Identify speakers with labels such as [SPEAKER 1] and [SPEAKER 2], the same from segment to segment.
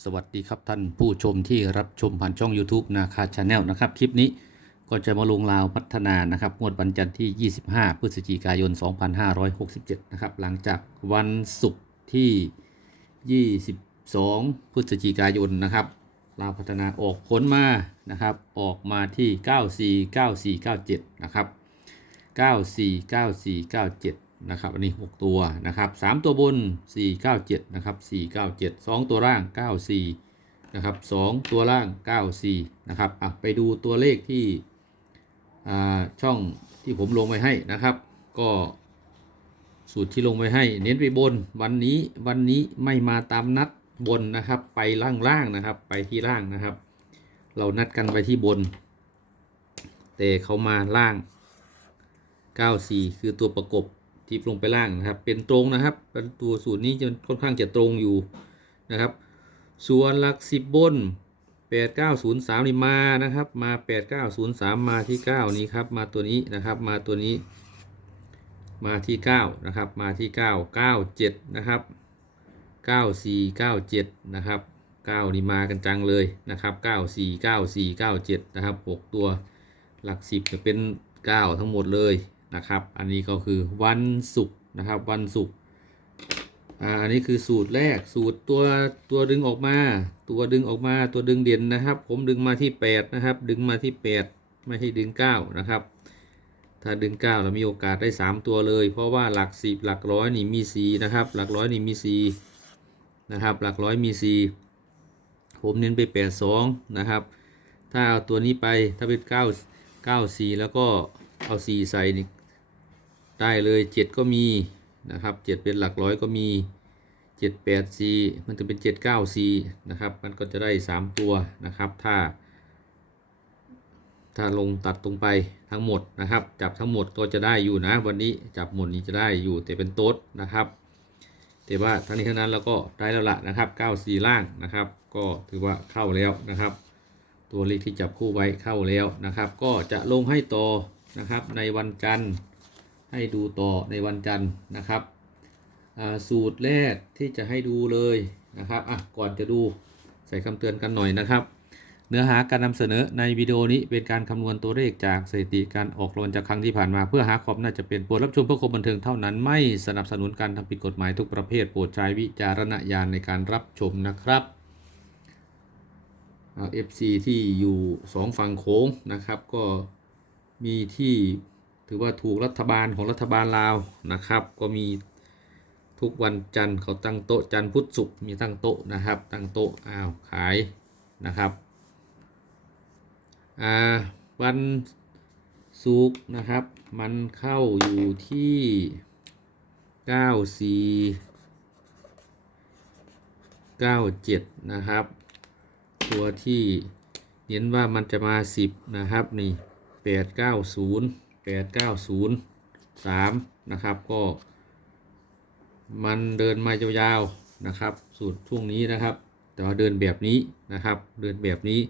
[SPEAKER 1] สวัสดีครับท่านผู้ชมที่รับชมผ่านช่อง YouTube นาคาชาแนลนะครับ คลิปนี้ก็จะมาลงราวพัฒนานะครับงวดวันจันทร์ที่ 25 พฤศจิกายน 2567 นะครับ หลังจากวันศุกร์ที่ 22 พฤศจิกายนนะครับราวพัฒนาออกผลมานะครับ ออกมาที่ 949497 นะครับ 949497 นะครับ อันนี้ 6 ตัวนะครับ 3 ตัวบน 497 นะครับ 497 2 ตัวล่าง 94 นะครับ 2 ตัวล่าง 94 นะครับอะไปดูตัวเลขที่ช่องที่ผมลงไว้ให้นะครับ ก็สูตรที่ลงไว้ให้ เน้นไปบนวันนี้วันนี้ไม่มาตามนัดบนนะครับ ไปล่างล่างๆนะครับ ไปที่ล่างนะครับ เรานัดกันไปที่บน แต่เขามาล่าง 94 คือตัวประกบ ที่ลงไปล่างนะครับ เป็นตรงนะครับตัวสูตรนี้จะค่อนข้างจะตรงอยู่นะครับ ส่วนหลัก10บน8903นี่มานะครับ มา8903มาที่9นี้ครับ มาตัวนี้นะครับ มาตัวนี้ มาที่9นะครับ มาที่9 97นะครับ9497นะครับ9นี่มากันจังเลยนะครับ94 94 97นะครับ6ตัวหลัก10จะเป็น9ทั้งหมดเลย นะครับ อันนี้ก็คือวันศุกร์นะครับ วันศุกร์อันนี้คือสูตรแรกสูตรตัวตัวดึงออกมา ตัวดึงออกมาตัวดึงเด่นนะครับ ผมดึงมาที่ 8 นะครับ ดึงมาที่ 8 ไม่ใช่ดึง 9 นะครับ ถ้าดึง 9 เรามีโอกาสได้ 3 ตัวเลย เพราะว่าหลัก 10 หลักร้อยนี่มี 4 นะครับ หลักร้อยนี่มี 4 นะครับ หลักร้อยมี 4 ผมเน้นไป 8 2 นะครับ ถ้าเอาตัวนี้ไปถ้าเป็น 9 9 4 แล้วก็เอา 4 ใส่นี่ ได้เลย7ก็มีนะครับ7เป็นหลักร้อยก็มี7 8 4มันจะเป็น7 9 4นะครับมันก็จะได้3ตัวนะครับถ้า ถ้าลงตัดตรงไปทั้งหมดนะครับ จับทั้งหมดก็จะได้อยู่นะ วันนี้จับหมดนี้จะได้อยู่แต่เป็นโต๊ดนะครับแต่ว่าทั้งนี้ทั้งนั้นเราก็ได้แล้วละนะครับ94ล่างนะครับ ก็ถือว่าเข้าแล้วนะครับ ตัวเลขที่จับคู่ไว้เข้าแล้วนะครับ ก็จะลงให้ต่อนะครับในวันจันทร์ ให้ดูต่อในวันจันทร์นะครับสูตรแรกที่จะให้ดูเลยนะครับอะก่อนจะดูใส่คำเตือนกันหน่อยนะครับ เนื้อหาการนำเสนอในวิดีโอนี้เป็นการคำนวณตัวเลขจากสถิติการออกรางวัลจากครั้งที่ผ่านมา เพื่อหาความน่าจะเป็นโปรดรับชมเพื่อความบันเทิงเท่านั้น ไม่สนับสนุนการทำผิดกฎหมายทุกประเภทโปรดใช้วิจารณญาณในการรับชมนะครับเอฟซีที่อยู่สองฝั่งโค้งนะครับ ก็มีที่ ถือว่าถูกรัฐบาลของรัฐบาลลาวนะครับ ก็มีทุกวันจันทร์เขาตั้งโต๊ะจันทร์พุธศุกร์มีตั้งโต๊ะนะครับ ตั้งโต๊ะอ้าวขายนะครับอ่าวันศุกร์นะครับ มันเข้าอยู่ที่94 97นะครับ ตัวที่เน้นว่ามันจะมา10นะครับนี่ 890 3 นะครับ ก็ มันเดินมายาวๆนะครับ สูตรช่วงนี้นะครับ แต่ว่าเดินแบบนี้นะครับ เดินแบบนี้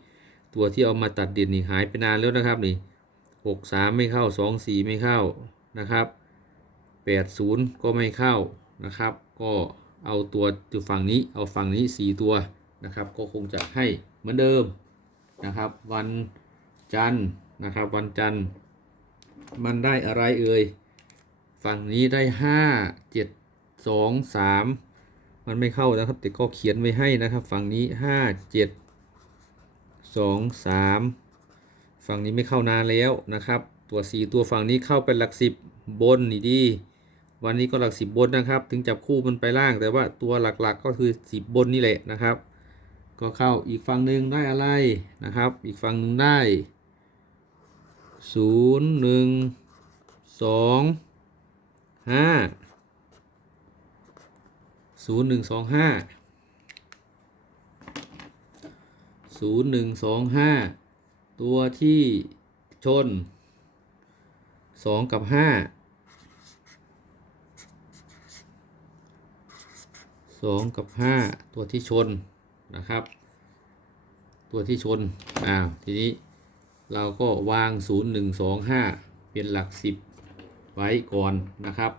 [SPEAKER 1] ตัวที่เอามาตัดเด่นนี่หายไปนานแล้วนะครับนี่หกสามไม่เข้าสองสี่ไม่เข้านะครับแปดศูนย์ก็ไม่เข้านะครับ ก็เอาตัวอยู่ฝั่งนี้เอาฝั่งนี้สี่ตัวนะครับ ก็คงจะให้เหมือนเดิมนะครับ วันจันทร์นะครับ วันจันทร์ มันได้อะไรเอ่ย ฝั่งนี้ได้ห้าเจ็ดสองสามมันไม่เข้านะครับ แต่ก็เขียนไว้ให้นะครับ ฝั่งนี้ห้าเจ็ดสองสามฝั่งนี้ไม่เข้านานแล้วนะครับ ตัวสี่ตัวฝั่งนี้เข้าเป็นหลักสิบบนนี่ดี วันนี้ก็หลักสิบบนนะครับ ถึงจับคู่มันไปล่างแต่ว่าตัวหลักๆก็คือสิบบนนี่แหละนะครับ ก็เข้าอีกฝั่งหนึ่งได้อะไรนะครับ อีกฝั่งหนึ่งได้ ศูนย์หนึ่งสองห้าศูนย์หนึ่งสองห้าศูนย์หนึ่งสองห้าตัวที่ชนสองกับห้าสองกับห้าตัวที่ชนนะครับ ตัวที่ชนอ้าวทีนี้ เราก็วาง 0125 เป็นหลัก 10 ไว้ก่อนนะครับ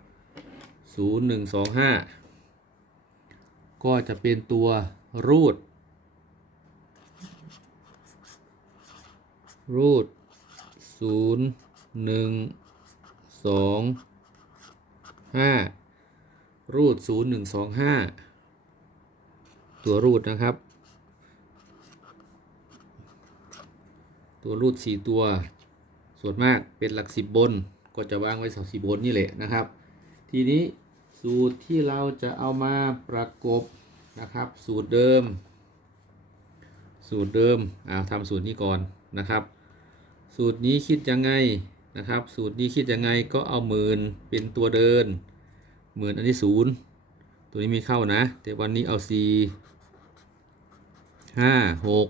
[SPEAKER 1] 0125 ก็จะเป็นตัวรูทรูท0125 รูท0125 ตัวรูทนะครับ ตัวรูดสี่ตัว ส่วนมากเป็นหลักสิบบน ก็จะวางไว้สองสิบบนนี่แหละนะครับ ทีนี้สูตรที่เราจะเอามาประกบนะครับ สูตรเดิม สูตรเดิมอ่าทำสูตรนี้ก่อนนะครับ สูตรนี้คิดยังไงนะครับ สูตรนี้คิดยังไงก็เอาหมื่นเป็นตัวเดินหมื่นอันที่ศูนย์ตัวนี้มีเข้านะ แต่วันนี้เอาสี่ห้าหก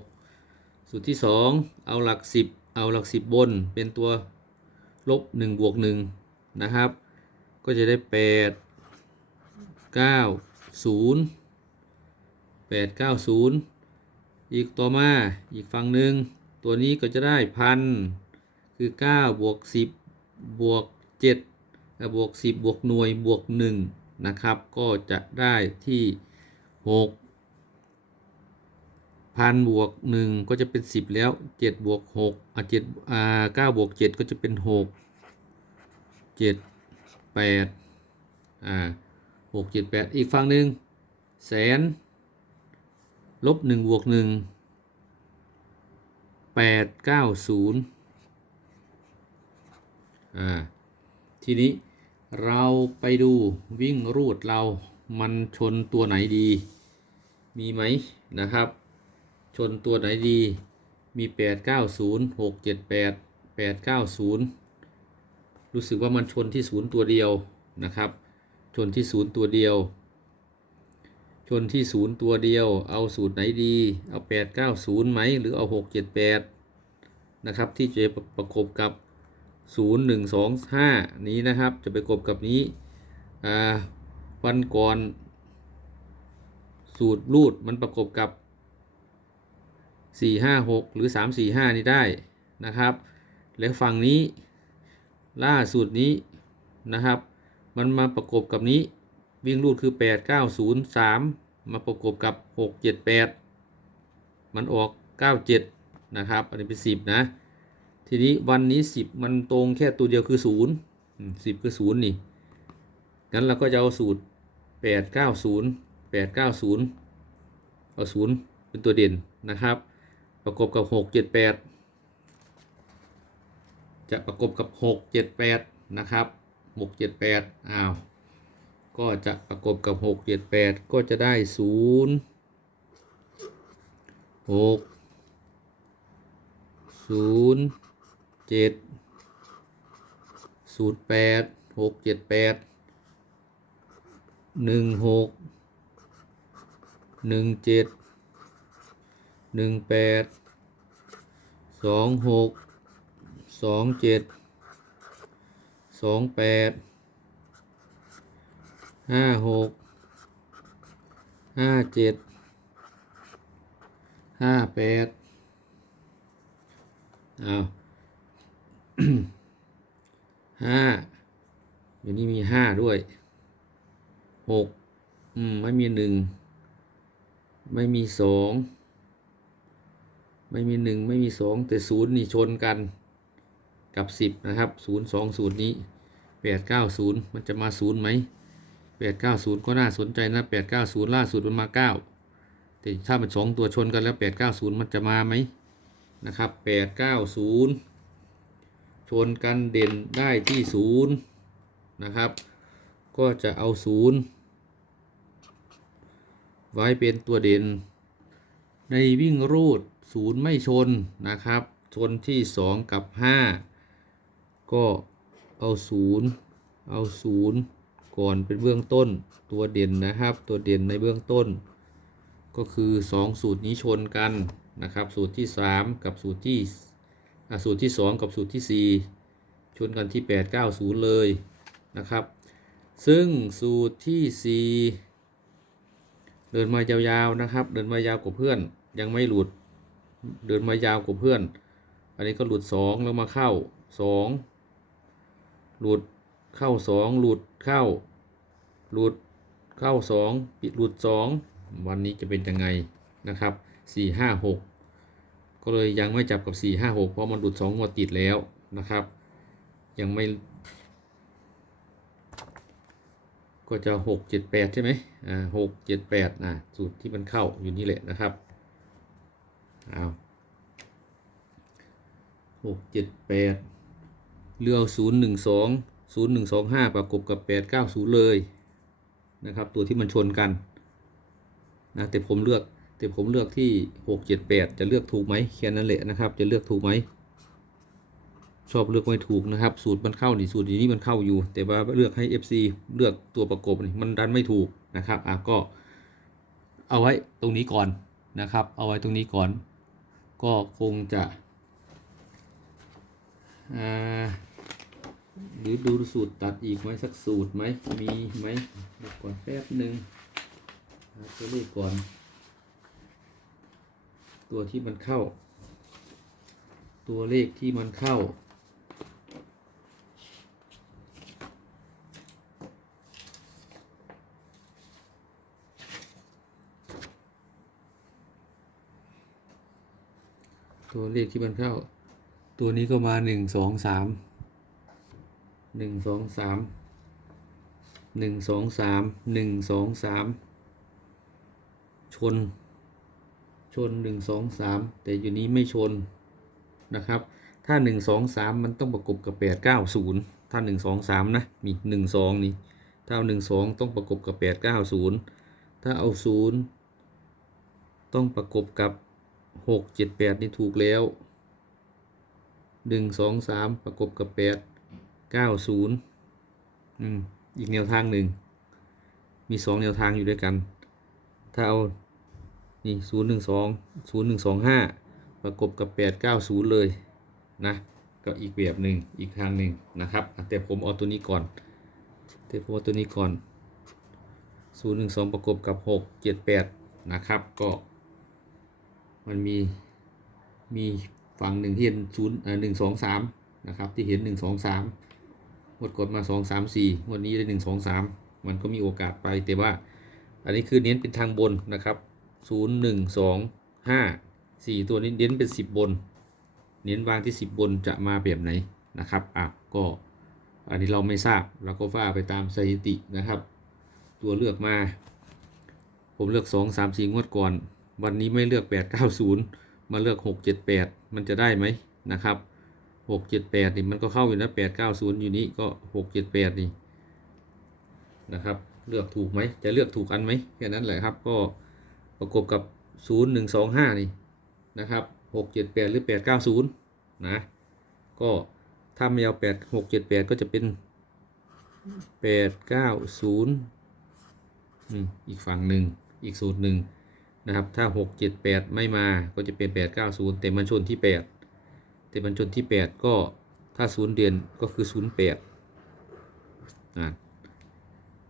[SPEAKER 1] สูตรที่สองเอาหลักสิบเอาหลักสิบบนเป็นตัวลบหนึ่งบวกหนึ่งนะครับ ก็จะได้แปดเก้าศูนย์แปดเก้าศูนย์อีกต่อมาอีกฝั่งหนึ่งตัวนี้ก็จะได้พันคือเก้าบวกสิบบวกเจ็ดบวกสิบบวกหน่วยบวกหนึ่งนะครับ ก็จะได้ที่หก พันบวกหนึ่งก็จะเป็นสิบแล้วเจ็ดบวกหกอะเจ็ดอ่าเก้าบวกเจ็ดก็จะเป็นหกเจ็ดแปดอ่าหกเจ็ดแปดอีกฝั่งหนึ่งแสนลบหนึ่งบวกหนึ่งแปดเก้าศูนย์อ่าทีนี้เราไปดูวิ่งรูดเรามันชนตัวไหนดี มีไหมนะครับ ชนตัวไหนดี มี 8 9 0 6 7 8 8 9 0 รู้สึกว่ามันชนที่ศูนย์ตัวเดียวนะครับ ชนที่ศูนย์ตัวเดียว ชนที่ศูนย์ตัวเดียว เอาสูตรไหนดี เอา 8 9 0ไหมหรือเอา 6 7 8 นะครับ ที่จะประกบกับ 0 1 2 5 นี้นะครับ จะไปกบกับนี้วันก่อน สูตรรูดมันประกบกับ 4 5 6 หรือ 3 4 5 นี่ได้นะครับ แล้วฝั่งนี้ล่าสุดนี้นะครับ มันมาประกบกับนี้วิ่งรูดคือ 8 9 0 3 มาประกบกับ 6 7 8 มันออก 9 7 นะครับ อันนี้เป็น 10 นะ ทีนี้วันนี้ 10 มันตรงแค่ตัวเดียวคือ 0 10 คือ 0 นี่งั้นเราก็จะเอาสูตร 8 9 0 8 9 0 เอา 0 เป็นตัวเด่นนะครับ ประกบกับ6 7 8จะประกบกับ6 7 8นะครับ6 7 8อ้าวก็จะประกบกับ6 7 8ก็จะได้0 6 0 7 0 8 6 7 8 1 6 1 7หนึ่ง หนึ่งแปดสองหกสองเจ็ดสองแปดห้าหกห้าเจ็ดห้าแปดเอาห้าอยู่นี่มีห้าด้วยหกอืม ไม่มีหนึ่ง ไม่มีสอง ไม่มีหนึ่งไม่มีสองแต่ศูนย์นี่ชนกันกับสิบนะครับศูนย์สองศูนย์นี้แปดเก้าศูนย์มันจะมาศูนย์ไหมแปดเก้าศูนย์ก็น่าสนใจนะแปดเก้าศูนย์ล่าสุดมันมาเก้าแต่ถ้ามันสองตัวชนกันแล้วแปดเก้าศูนย์มันจะมาไหมนะครับแปดเก้าศูนย์ชนกันเด่นได้ที่ศูนย์นะครับ ก็จะเอาศูนย์ไว้เป็นตัวเด่น ในวิ่งรูด ศูนย์ไม่ชนนะครับ ชนที่ 2 กับ 5 ก็เอา 0 เอา 0 ก่อนเป็นเบื้องต้นตัวเด่นนะครับ ตัวเด่นในเบื้องต้น ก็คือ 2 สูตรนี้ชนกันนะครับ สูตรที่ 3 กับสูตรที่สูตรที่ 2 กับสูตรที่ 4 ชนกันที่ 8 9 0 เลยนะครับ ซึ่งสูตรที่ 4 เดินมายาวๆนะครับ เดินมายาวกว่าเพื่อนยังไม่หลุด เดินมายาวกว่าเพื่อน อันนี้ก็หลุดสองแล้วมาเข้าสองหลุดเข้าสองหลุดเข้า หลุดเข้าสองปิดหลุดสองวันนี้จะเป็นยังไงนะครับสี่ห้าหกก็เลยยังไม่จับกับสี่ห้าหกเพราะมันหลุดสองงวดติดแล้วนะครับ ยังไม่ ก็จะหกเจ็ดแปดใช่ไหมอ่าหกเจ็ดแปดนะสูตรที่มันเข้าอยู่นี่แหละนะครับ เอาหกเจ็ดแปดเลือกศูนย์หนึ่งสองศูนย์หนึ่งสองห้าประกบกับแปดเก้าศูนย์เลยนะครับ ตัวที่มันชนกันนะแต่ผมเลือกแต่ผมเลือกที่หกเจ็ดแปดจะเลือกถูกไหมแค่นั้นแหละนะครับ จะเลือกถูกไหมชอบเลือกไม่ถูกนะครับ สูตรมันเข้านี่สูตรนี้มันเข้าอยู่ แต่ว่าเลือกให้ FC เลือกตัวประกบนี่มันดันไม่ถูกนะครับอะก็เอาไว้ตรงนี้ก่อนนะครับ เอาไว้ตรงนี้ก่อน ก็คงจะอ่าหรือดูสูตรตัดอีกไหมสักสูตรไหมมีไหมก่อนแป๊บหนึ่งตัวเลขก่อน ตัวที่มันเข้า ตัวเลขที่มันเข้า ตัวเลขที่มันเข้า ตัวนี้ก็มาหนึ่งสองสามหนึ่งสองสามหนึ่งสองสามหนึ่งสองสามชน ชนหนึ่งสองสามแต่อยู่นี้ไม่ชนนะครับ ถ้าหนึ่งสองสามมันต้องประกบกับแปดเก้าศูนย์ถ้าหนึ่งสองสามนะมีหนึ่งสองนี่ถ้าเอาหนึ่งสองต้องประกบกับแปดเก้าศูนย์ถ้าเอาศูนย์ต้องประกบกับ หกเจ็ดแปดนี่ถูกแล้วหนึ่งสองสามประกบกับแปดเก้าศูนย์อืมอีกแนวทางหนึ่ง มีสองแนวทางอยู่ด้วยกัน ถ้าเอา นี่ศูนย์หนึ่งสองศูนย์หนึ่งสองห้าประกบกับแปดเก้าศูนย์เลยนะก็อีกแบบหนึ่งอีกทางหนึ่งนะครับ แต่ผมเอาตัวนี้ก่อน แต่ผมเอาตัวนี้ก่อนศูนย์หนึ่งสองประกบกับหกเจ็ดแปดนะครับ ก็ มันมีมีฝั่งหนึ่งที่เห็นศูนย์อ่าหนึ่งสองสามนะครับ ที่เห็นหนึ่งสองสามงวดกดมาสองสามสี่วันนี้ได้หนึ่งสองสามมันก็มีโอกาสไปแต่ว่า อันนี้คือเน้นเป็นทางบนนะครับศูนย์หนึ่งสองห้าสี่ตัวนี้เน้นเป็นสิบบน เน้นวางที่สิบบนจะมาแบบไหนนะครับอะก็อันนี้เราไม่ทราบเราก็ว่าไปตามสถิตินะครับ ตัวเลือกมา ผมเลือกสองสามสี่งวดก่อน วันนี้ไม่เลือกแปดเก้าศูนย์มาเลือกหกเจ็ดแปดมันจะได้ไหมนะครับหกเจ็ดแปดนี่มันก็เข้าอยู่นะแปดเก้าศูนย์อยู่นี้ก็หกเจ็ดแปดนี่นะครับ เลือกถูกไหม จะเลือกถูกอันไหมแค่นั้นแหละครับ ก็ประกบกับศูนย์หนึ่งสองห้านี่นะครับหกเจ็ดแปดหรือแปดเก้าศูนย์นะ ก็ถ้าไม่เอาแปดหกเจ็ดแปดก็จะเป็นแปดเก้าศูนย์อีกฝั่งหนึ่ง อีกสูตรหนึ่ง นะครับ ถ้าหกเจ็ดแปดไม่มาก็จะเป็นแปดเก้าศูนย์แต่มันชนที่แปดแต่มันชนที่แปดก็ถ้าศูนย์เดือนก็คือศูนย์แปดอ่า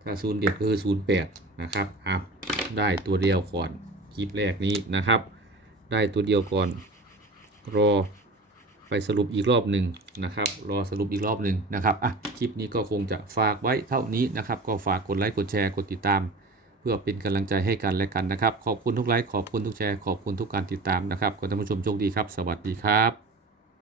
[SPEAKER 1] ถ้าศูนย์เดือนก็คือศูนย์แปดนะครับอะได้ตัวเดียวก่อนคลิปแรกนี้นะครับ ได้ตัวเดียวก่อน รอไปสรุปอีกรอบหนึ่งนะครับ รอสรุปอีกรอบหนึ่งนะครับอะคลิปนี้ก็คงจะฝากไว้เท่านี้นะครับ ก็ฝากกดไลค์กดแชร์กดติดตาม พื่อเป็นกำลังใจให้กันและกันนะครับ ขอบคุณทุกไลค์ขอบคุณทุกแชร์ขอบคุณทุกการติดตามนะครับขอท่านผู้ชมโชคดีครับ สวัสดีครับ